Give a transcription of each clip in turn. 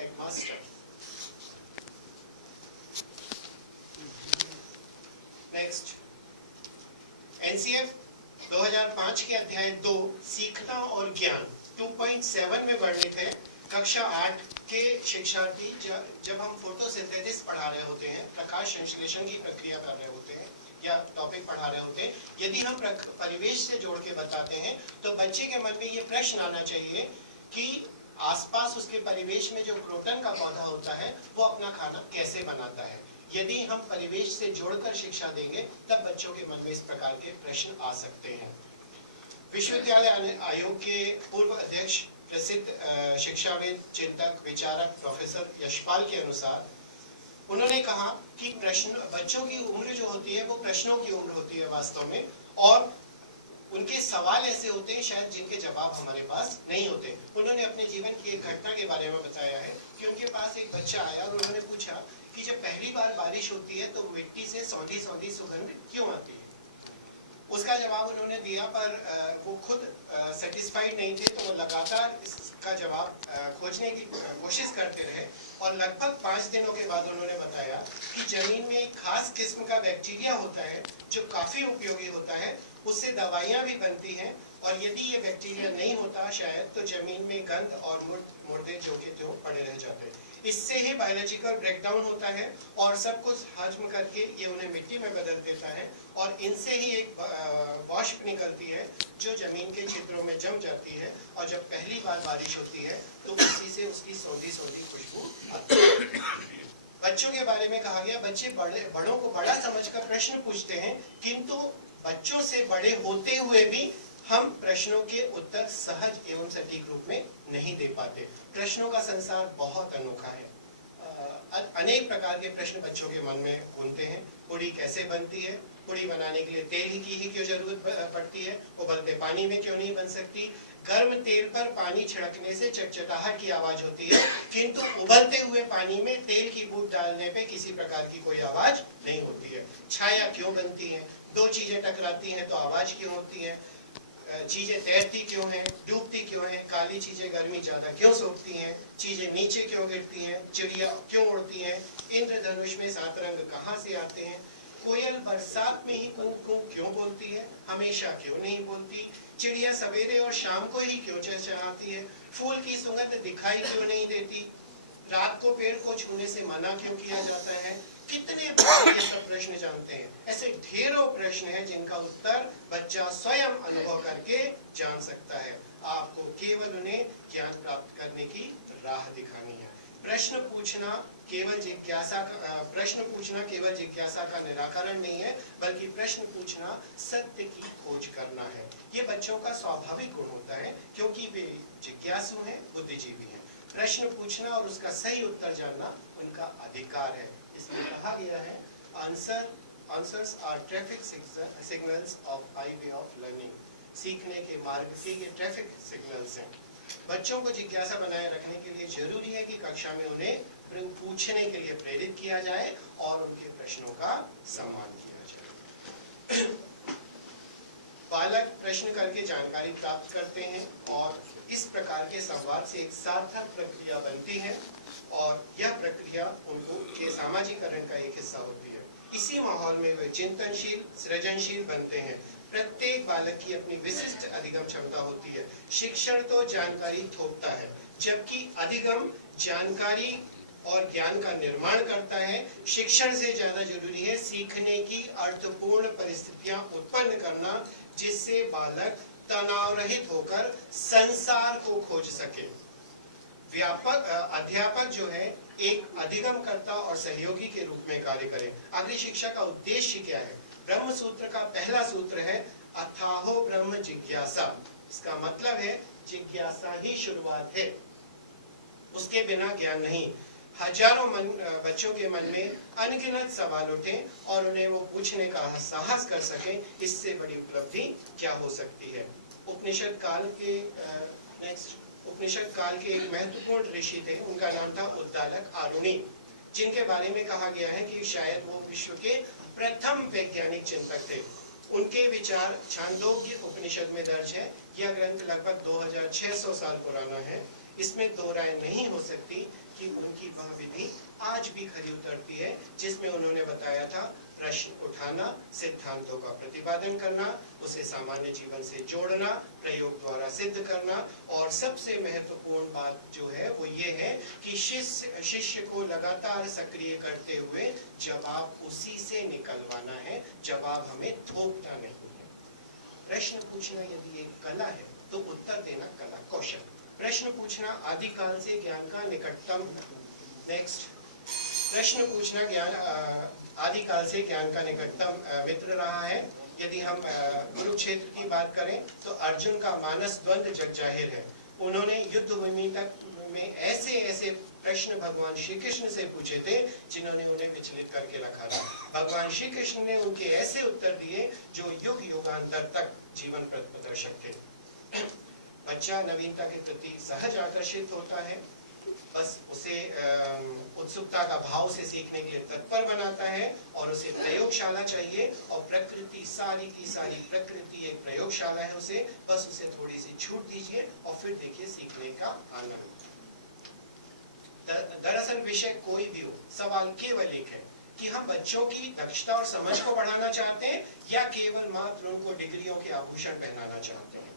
Headmaster. Next, NCF 2005 के अध्याय 2 सीखना और ज्ञान 2.7 में वर्णित है। कक्षा 8 के शिक्षार्थी जब हम फोटोसिंथेसिस पढ़ा रहे होते हैं, प्रकाश संश्लेषण की प्रक्रिया कर रहे होते हैं या टॉपिक पढ़ा रहे होते हैं, यदि हम परिवेश से जोड़ के बताते हैं तो बच्चे के मन में ये प्रश्न आना चाहिए कि आसपास उसके परिवेश में जो क्रोटन का पौधा होता है वो अपना खाना कैसे बनाता है। यदि हम परिवेश से जोड़कर शिक्षा देंगे तब बच्चों के मन में इस प्रकार के प्रश्न आ सकते हैं। विश्वविद्यालय आयोग के पूर्व अध्यक्ष प्रसिद्ध शिक्षाविद, चिंतक, विचारक प्रोफेसर यशपाल के अनुसार उन्होंने कहा कि प्रश्न, बच्चों की उम्र जो होती है वो प्रश्नों की उम्र होती है वास्तव में, और उनके सवाल ऐसे होते हैं शायद जिनके जवाब हमारे पास नहीं होते। उन्होंने अपने जीवन की एक घटना के बारे में बताया है कि उनके पास एक बच्चा आया और उन्होंने पूछा कि जब पहली बार बारिश होती है तो मिट्टी से सौंधी सौंधी सुगंध क्यों आती है। उसका जवाब उन्होंने दिया, पर वो खुद सेटिस्फाइड नहीं थे, तो वो लगातार इसका जवाब खोजने की कोशिश करते रहे और लगभग 5 दिनों के बाद उन्होंने बताया कि जमीन में एक खास किस्म का बैक्टीरिया होता है जो काफी उपयोगी होता है, उससे दवाइयां भी बनती हैं, और यदि ये बैक्टीरिया नहीं होता शायद तो जमीन में गंध और मुर्दे जो के त्यों पड़े रह जाते। इससे ही बायोलॉजिकल ब्रेकडाउन होता है और सब कुछ हजम करके ये उन्हें मिट्टी में बदल देता है, और इनसे ही एक वाष्प निकलती है जो जमीन के छिद्रों में जम जाती है, और जब पहली बार बारिश होती है तो उसी से उसकी सौंधी सौंधी खुशबू आती है। बच्चों के बारे में कहा गया, बच्चे बड़ों को बड़ा समझकर प्रश्न पूछते हैं, किंतु बच्चों से बड़े होते हुए भी हम प्रश्नों के उत्तर सहज एवं सटीक रूप में नहीं दे पाते। प्रश्नों का संसार बहुत अनोखा है। अनेक प्रकार के प्रश्न बच्चों के मन में घूमते हैं। पूड़ी कैसे बनती है? पूड़ी बनाने के लिए तेल की ही क्यों जरूरत पड़ती है? उबलते पानी में क्यों नहीं बन सकती? गर्म तेल पर पानी छिड़कने से चटचटाहट की आवाज होती है, किंतु उबलते हुए पानी में तेल की बूंद डालने पे किसी प्रकार की कोई आवाज नहीं होती है। छाया क्यों बनती है? दो चीजें टकराती हैं तो आवाज क्यों होती है? चीजें तैरती क्यों हैं? डूबती क्यों हैं? काली चीजें गर्मी ज्यादा क्यों सोखती हैं? चीजें नीचे क्यों गिरती हैं? चिड़िया क्यों उड़ती हैं? इंद्रधनुष में 7 रंग कहाँ से आते हैं? कोयल बरसात में ही कूं कूं क्यों बोलती है, हमेशा क्यों नहीं बोलती? चिड़िया सवेरे और शाम को ही क्यों चहचहाती है? फूल की सुगंध दिखाई क्यों नहीं देती? रात को पेड़ को छूने से मना क्यों किया जाता है? कितने बच्चे ये सब प्रश्न जानते हैं? ऐसे ढेरों प्रश्न हैं जिनका उत्तर बच्चा स्वयं अनुभव करके जान सकता है। आपको केवल उन्हें ज्ञान प्राप्त करने की राह दिखानी है। प्रश्न पूछना केवल जिज्ञासा का निराकरण नहीं है, बल्कि प्रश्न पूछना सत्य की खोज करना है। ये बच्चों का स्वाभाविक गुण होता है, क्योंकि वे जिज्ञासु हैं, बुद्धिजीवी हैं। प्रश्न पूछना और उसका सही उत्तर जानना उनका अधिकार है। इसमें कहा गया है, answers are traffic signals of highway of learning. सीखने के मार्ग के ये ट्रैफिक सिग्नल्स हैं। बच्चों को जिज्ञासा बनाए रखने के लिए जरूरी है कि कक्षा में उन्हें पूछने के लिए प्रेरित किया जाए और उनके प्रश्नों का सम्मान किया जाए। बालक प्रश्न करके जानकारी प्राप्त करते हैं और इस प्रकार के संवाद से एक सार्थक प्रक्रिया बनती है, और यह प्रक्रिया उनको के सामाजिकरण का एक हिस्सा होती है। इसी माहौल में वे चिंतनशील, सृजनशील बनते हैं। प्रत्येक बालक की अपनी विशिष्ट अधिगम क्षमता होती है। शिक्षण तो जानकारी थोपता है, जबकि अधिगम जानकारी और ज्ञान का निर्माण करता है। शिक्षण से ज्यादा जरूरी है सीखने की अर्थपूर्ण परिस्थितियां उत्पन्न करना, जिससे बालक तनाव रहित होकर संसार को खोज सके। अध्यापक जो है एक अधिगमकर्ता और सहयोगी के रूप में कार्य करे। आखिरी शिक्षा का उद्देश्य क्या है? ब्रह्म सूत्र का पहला सूत्र है अथाहो ब्रह्म जिज्ञासा। इसका मतलब है जिज्ञासा ही शुरुआत है, उसके बिना ज्ञान नहीं। हजारों बच्चों के मन में अनगिनत सवाल उठे और उन्हें वो पूछने का साहस कर सके, इससे बड़ी उपलब्धि क्या हो सकती है। उपनिषद काल के एक महत्वपूर्ण ऋषि थे, उनका नाम था उद्दालक आरुणि, जिनके बारे में कहा गया है कि शायद वो विश्व के प्रथम वैज्ञानिक चिंतक थे। उनके विचार छांदोग्य उपनिषद में दर्ज है। यह ग्रंथ लगभग 2600 साल पुराना है। इसमें दो राय नहीं हो सकती कि वह विधि आज भी खरी उतरती है, जिसमें उन्होंने बताया था प्रश्न उठाना, सिद्धांतों का प्रतिपादन करना, उसे सामान्य जीवन से जोड़ना, प्रयोग द्वारा सिद्ध करना, और सबसे महत्वपूर्ण बात जो है वो ये है कि शिष्य को लगातार सक्रिय करते हुए जवाब उसी से निकलवाना है, जवाब हमें थोपना नहीं है। प्रश्न पूछना यदि एक कला है तो उत्तर देना कला कौशल। प्रश्न पूछना आदिकाल से ज्ञान का निकटतम नेक्स्ट प्रश्न पूछना ज्ञान आदिकाल से ज्ञान का निकटतम मित्र रहा है। यदि हम कुरुक्षेत्र की बात करें तो अर्जुन का मानस द्वंद्व जग जाहिर है। उन्होंने युद्ध भूमि तक में ऐसे ऐसे प्रश्न भगवान श्री कृष्ण से पूछे थे जिन्होंने उन्हें विचलित करके रखा था। भगवान श्री कृष्ण ने उनके ऐसे उत्तर दिए जो युग युगांतर तक जीवन प्रदर्शक थे। बच्चा नवीनता के प्रति सहज आकर्षित होता है, बस उसे उत्सुकता का भाव से सीखने के लिए तत्पर बनाता है, और उसे प्रयोगशाला चाहिए, और प्रकृति सारी की सारी प्रकृति एक प्रयोगशाला है उसे, बस उसे थोड़ी सी छूट दीजिए और फिर देखिए सीखने का आनंद। दरअसल विषय कोई भी हो, सवाल केवल एक है कि हम बच्चों की दक्षता और समझ को बढ़ाना चाहते हैं या केवल मात्र उनको डिग्रियों के आभूषण पहनाना चाहते हैं।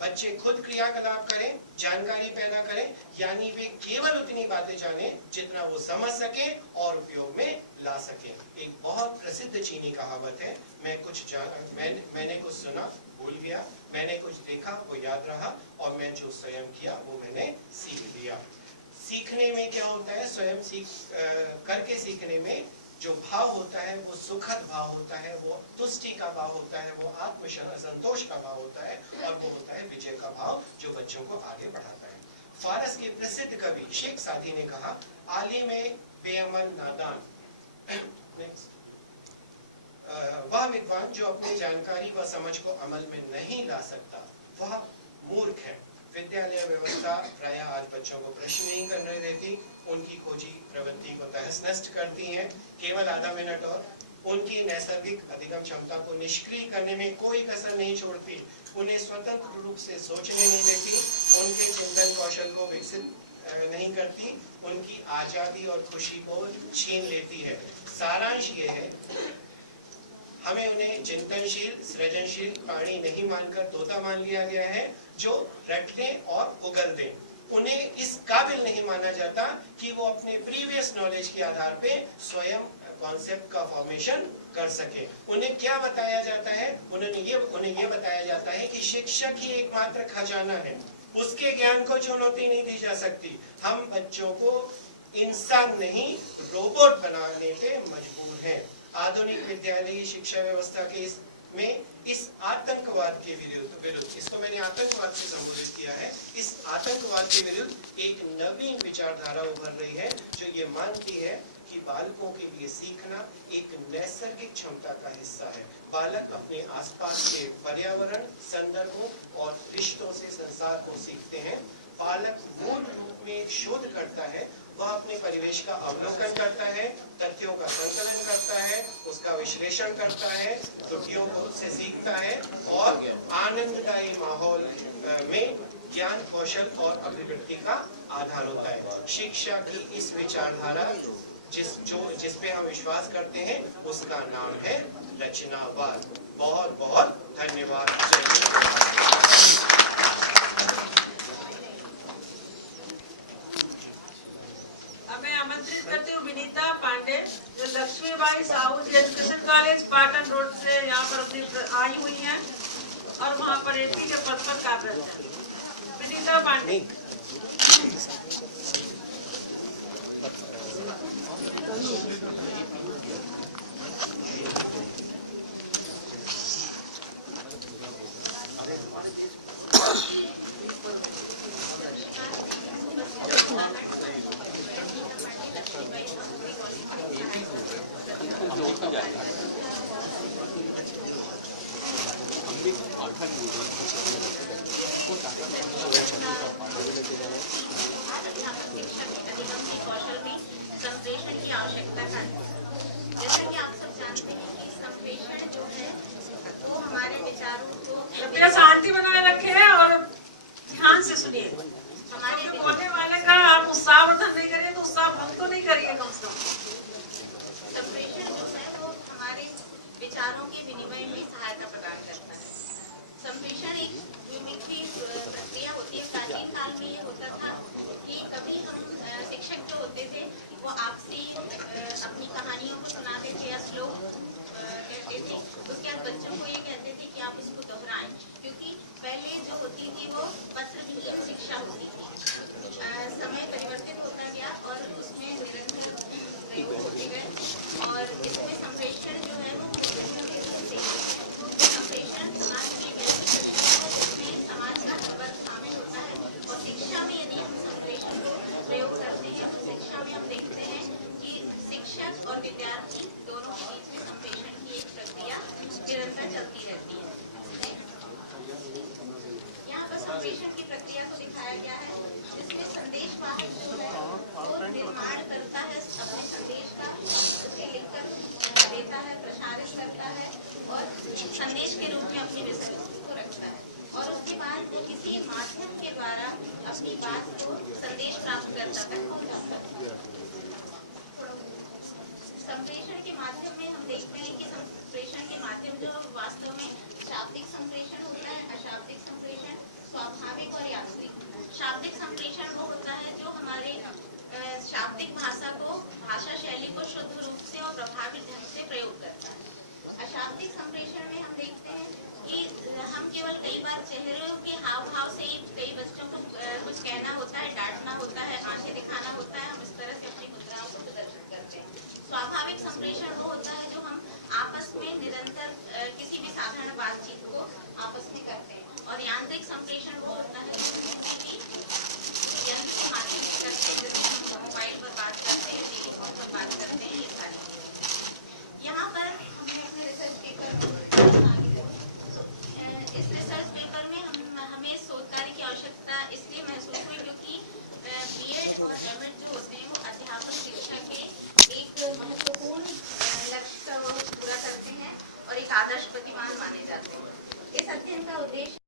बच्चे खुद क्रियाकलाप करें, जानकारी पैदा करें, यानी वे केवल उतनी बातें जाने जितना वो समझ सके और उपयोग में ला सके। एक बहुत प्रसिद्ध चीनी कहावत है, मैंने कुछ सुना भूल गया, मैंने कुछ देखा वो याद रहा, और मैं जो स्वयं किया वो मैंने सीख लिया। सीखने में क्या होता है, स्वयं करके सीखने में जो भाव होता है वो सुखद भाव होता है, वो तुष्टि का भाव होता है, वो संतोष का भाव होता है, और वो होता है विजय का भाव जो बच्चों को आगे बढ़ाता है। फारस के प्रसिद्ध कवि शेख सादी ने कहा, आलिम बेअमल नादान वह विद्वान जो अपनी जानकारी व समझ को अमल में नहीं ला सकता वह मूर्ख है। विद्यालय व्यवस्था प्रायः आज बच्चों को प्रश्न नहीं करने देती, उनकी खोजी प्रवृत्ति को तहस नष्ट करती हैं। केवल आधा मिनट और उनकी नैसर्गिक अधिगम क्षमता को निष्क्रिय करने में कोई कसर नहीं छोड़ती, उन्हें स्वतंत्र रूप से सोचने नहीं देती, उनके चिंतन कौशल को विकसित नहीं करती, उनकी आजादी और खुशी को छीन लेती है। सारांश ये है, हमें उन्हें चिंतनशील, सृजनशील प्राणी नहीं मानकर तोता मान लिया गया है जो रट लें और उगल दें। उन्हें इस काबिल नहीं माना जाता कि वो अपने प्रीवियस नॉलेज के आधार पे स्वयं कॉन्सेप्ट का फॉर्मेशन कर सके। उन्हें क्या बताया जाता है, उन्हें ये बताया जाता है कि शिक्षक ही एकमात्र खजाना है, उसके ज्ञान को चुनौती नहीं दी जा सकती। हम बच्चों को इंसान नहीं रोबोट बनाने पे मजबूर हैं। आधुनिक विद्यालयी शिक्षा व्यवस्था के इस आतंकवाद के विरुद्ध, इसको मैंने आतंकवाद से संबोधित किया है, इस आतंकवाद के विरुद्ध एक नवीन विचारधारा उभर रही है जो ये मानती है कि बालकों के लिए सीखना एक नैसर्गिक क्षमता का हिस्सा है। बालक अपने आसपास के पर्यावरण, संदर्भों और रिश्तों से संसार को सीखते हैं। बालक मूल रूप में एक शोध करता है, वह अपने परिवेश का अवलोकन करता है, तथ्यों का संकलन करता है, उसका विश्लेषण करता है, त्रुटियों को उससे सीखता है, और आनंददायी माहौल में ज्ञान, कौशल और अभिवृद्धि का आधार होता है। शिक्षा की इस विचारधारा जिस पे हम विश्वास करते हैं उसका नाम है रचनावाद। बहुत बहुत धन्यवाद। अब मैं आमंत्रित करती हूँ विनीता पांडे जो लक्ष्मीबाई साहू जी एजुकेशन कॉलेज पाटन रोड से यहाँ पर अपनी आई हुई हैं और वहाँ पर एपी के पद पर कार्यरत है। विनीता पांडे। वो आपसे अपनी कहानियों को सुनाते थे या श्लोक कहते थे। उसके बाद बच्चों को ये कहते थे कि आप इसको दोहराएं, क्योंकि पहले जो होती थी वो पत्र विहीन शिक्षा होती थी। समय परिवर्तित होता गया और उसमें निरंतर प्रयोग होते गए और इसमें संप्रेषण जो है वो संप्रेषण समाज की जिसमें समाज का हर वर्ग शामिल होता है। और शिक्षा में यदि हम संप्रेषण को प्रयोग करते हैं तो शिक्षा में हम देखते हैं कि शिक्षक और विद्यार्थी दोनों के बीच में संप्रेषण की एक प्रक्रिया निरंतर चलती रहती है। यहाँ पर संप्रेषण की प्रक्रिया को दिखाया गया है, जिसमें संदेश वाहक जो है वो निर्माण करता है अपने संदेश का, उसे लिखकर देता है, प्रसारित करता है और संदेश के रूप में अपनी विषय को रखता है और उसके बाद वो किसी माध्यम के द्वारा अपनी बात को संदेश प्राप्त करता तक पहुंचाता है। संप्रेषण के माध्यम में हम देखते हैं कि संप्रेषण के माध्यम जो वास्तव में शाब्दिक संप्रेषण होता है, अशाब्दिक संप्रेषण, स्वाभाविक और यांत्रिक। शाब्दिक संप्रेषण वो होता है जो हमारे शाब्दिक भाषा को, भाषा शैली को शुद्ध रूप से और प्रभावी ढंग से प्रयोग करता है। अशाब्दिक संप्रेषण में हम देखते हैं कि हम केवल कई बार चेहरे के हाव भाव से ही कई बच्चों को कुछ कहना होता है, डांटना होता है, आंखें दिखाना होता है, हम इस तरह से अपनी मुद्राओं को प्रदर्शित करते हैं। स्वाभाविक संप्रेषण वो होता है जो हम आपस में निरंतर किसी भी साधारण बातचीत को आपस में करते हैं। और यांत्रिक संप्रेषण वो होता है जो किसी यंत्र के माध्यम से करते हैं, जैसे हम मोबाइल पर बात करते हैं, टेलीफोन पर बात करते हैं, ये सारी चीजें। यहाँ पर हमने अपने रिसर्च पेपर इस रिसर्च पेपर में हमें शोध कार्य की आवश्यकता इसलिए महसूस हुई क्योंकि बीएड और एमएड जो होते हैं वो अध्यापन शिक्षा के एक महत्वपूर्ण लक्ष्य का वो पूरा करते हैं और एक आदर्श प्रतिमान माने जाते हैं। इस अध्ययन का उद्देश्य